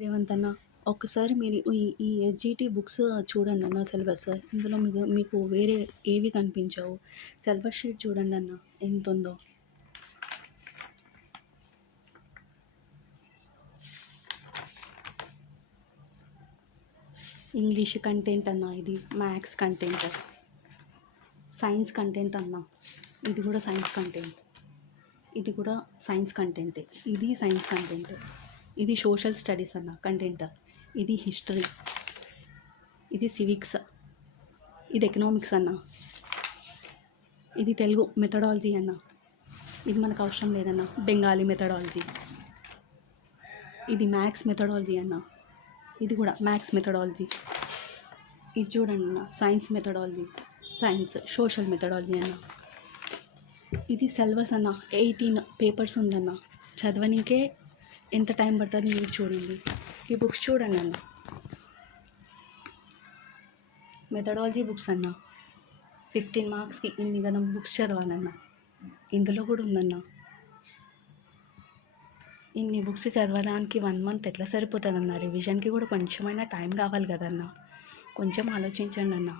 రేవంత్ అన్న, ఒక్కసారి మీరు ఈ ఎస్జిటి బుక్స్ చూడండి అన్న సిలబస్. ఇందులో మీకు వేరే ఏవి కనిపించవు. సిలబస్ షీట్ చూడండి అన్న ఎంత ఉందో. ఇంగ్లీష్ కంటెంట్ అన్న, ఇది మ్యాథ్స్ కంటెంట్, సైన్స్ కంటెంట్ అన్న, ఇది కూడా సైన్స్ కంటెంట్, ఇది కూడా సైన్స్ కంటెంట్, ఇది సైన్స్ కంటెంట్, ఇది సోషల్ స్టడీస్ అన్న కంటెంట్, ఇది హిస్టరీ, ఇది సివిక్స్, ఇది ఎకనామిక్స్ అన్న, ఇది తెలుగు మెథడాలజీ అన్న, ఇది మనకు అవసరం లేదన్న, బెంగాలీ మెథడాలజీ, ఇది మ్యాథ్స్ మెథడాలజీ అన్న, ఇది కూడా మ్యాథ్స్ మెథడాలజీ, ఇది చూడండి అన్న science methodology, science social methodology అన్న. ఇది సిలబస్ అన్న, 18 పేపర్స్ ఉందన్న. చదవనీకే ఎంత టైం పడుతుంది మీరు చూడండి. ఈ బుక్స్ చూడండి అన్న, మెథడాలజీ బుక్స్ అన్న. 15 మార్క్స్కి ఇన్ని గనం బుక్స్ చదవాలన్న. ఇందులో కూడా ఉందన్న. ఇన్ని బుక్స్ చదవడానికి 1 మంత్ ఎట్లా సరిపోతుంది అన్న? రివిజన్కి కూడా కొంచెమైనా టైం కావాలి కదన్న. కొంచెం ఆలోచించండి అన్న.